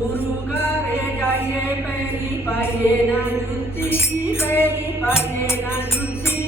Pai, Pai, Pai, Pai, Pai, Pai, Pai, Pai, Pai, Pai, Pai,